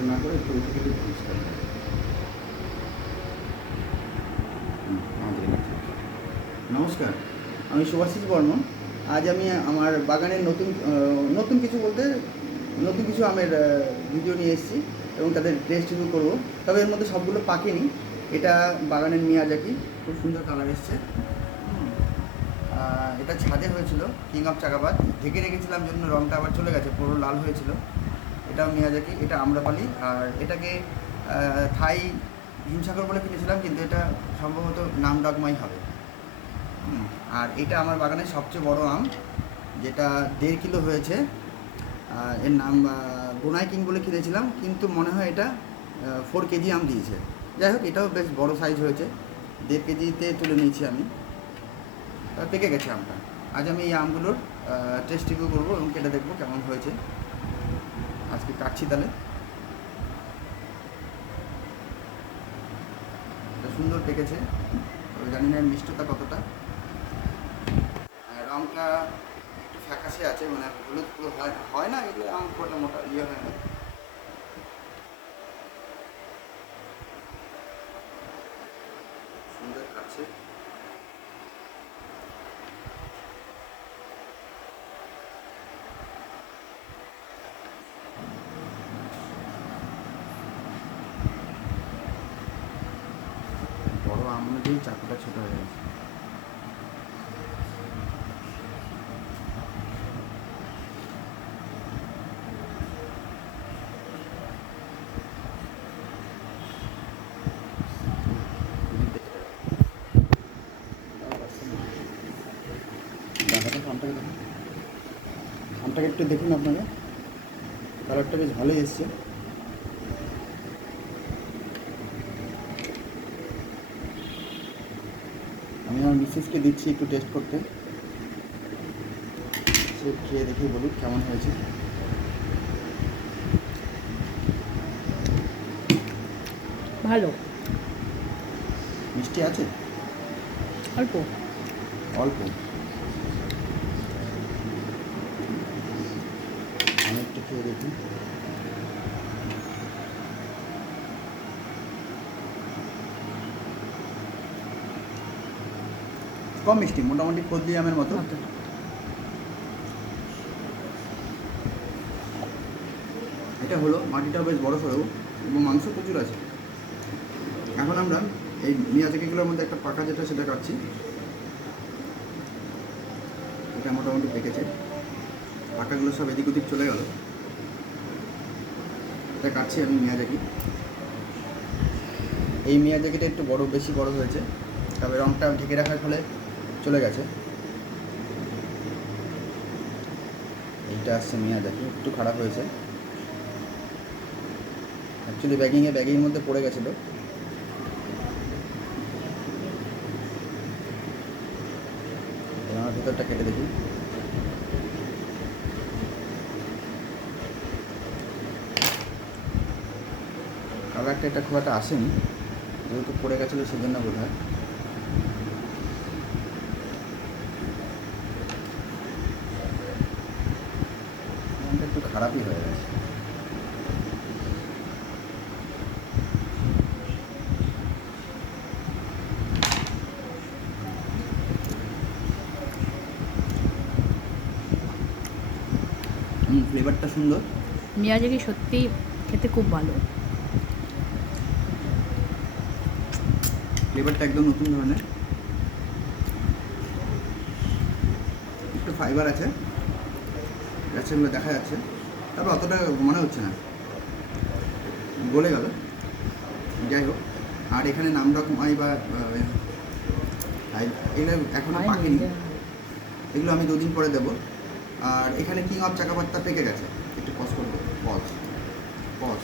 করে না করে একটু উঠে গেলে পরিষ্কার হয়। নমস্কার, আমি শুভাশিস বর্মন। আজ আমি আমার বাগানের নতুন কিছু বলতে নতুন কিছু আমের ভিডিও নিয়ে এসেছি এবং তাদের টেস্ট রিভিউ করবো। তবে এর মধ্যে সবগুলো পাকেনি। এটা বাগানের মিয়াজাকি, খুব সুন্দর কালার এসছে। এটা ছাদে হয়েছিল, কিং অফ চাকাবাদ। ঢেকে রেখেছিলাম জন্য রঙটা আবার চলে গেছে, পুরো লাল হয়েছিল। এটাও মিয়াজাকি, এটা আম্রপালি। আর এটাকে থাই হিমসাগর বলে কিনেছিলাম, কিন্তু এটা সম্ভবত নামডগমাই হবে। আর এটা আমার বাগানের সবচেয়ে বড় আম, যেটা 1.5 কিলো হয়েছে। এর নাম বোনাই কিং বলে কিনেছিলাম, কিন্তু মনে হয় এটা 4 কেজি আম দিয়েছে। যাই হোক, এটাও বেশ বড় সাইজ হয়েছে, 1.5 কেজিতে তুলে নিয়েছি আমি। পেকে গেছে আমটা। আজ আমি এই আমগুলোর টেস্ট রিভিউ করবো এবং কেটে দেখবো কেমন হয়েছে। আজকে কাটছি তাহলে। এটা সুন্দর পেকেছে, তবে জানি না মিষ্টতা কতটা। রঙটা একটু ফ্যাকাশে আছে, মানে হলুদ পুরো হয় না, এগুলো আম পুরোটা মোটা ইয়ে হয় না। সুন্দর খাচ্ছে। বড় আম অনুযায়ী চাকুটা ছোট হয়ে গেছে। আমটাকে একটু দেখুন আপনারা, কালারটা বেশ ভালোই এসছে। আমি আমার মিসেসকে দিচ্ছি একটু টেস্ট করতে, সে খেয়ে দেখে বলুক কেমন হয়েছে। ভালো, মিষ্টি আছে অল্প। অল্প। আমি একটু খেয়ে দেখি। কম মিষ্টি, মোটামুটি ফজলি আমের মতো। এটা হলো, মাটিটাও বেশ বড় সড়ো এবং মাংস প্রচুর আছে। এখন আমরা এই মিয়াজাকিগুলোর মধ্যে একটা পাকা যেটা, সেটা কাটছি। এটা মোটামুটি পেকেছে, পাকাগুলো সব এদিক ওদিক চলে গেল। এটা কাটছি আমি মিয়াজাকি। এই মিয়াজাকিটা একটু বেশি বড় হয়েছে, তবে রঙটা ঢেকে রাখার ফলে চলে গেছে। এইটা আসছে মিয়াজাকি, একটু খারাপ হয়েছে। অ্যাকচুয়ালি ব্যাগের মধ্যে পড়ে গেছিলো। আমার ভিতরটা কেটে দেখি। কালারটা এটা খুব একটা আসেনি, যেহেতু পড়ে গেছিলো সেজন্য বোধ হয়। একটু খারাপই হয়ে গেছে। ফ্লেভারটা সুন্দর। মিয়াজাকি সত্যিই খেতে খুব ভালো। ফ্লেভারটা একদম নতুন ধরনের, একটু ফাইবার আছে, গাছগুলো দেখা যাচ্ছে, তারপর অতটা মনে হচ্ছে না, গলে গেল। যাই হোক, আর এখানে নামডকমাই বা এগুলো এখনও পাকেনি, এগুলো আমি 2 দিন পরে দেবো। আর এখানে কিং অফ চাকাপাত্তা পেকে গেছে, একটু পজ করবো, পজ।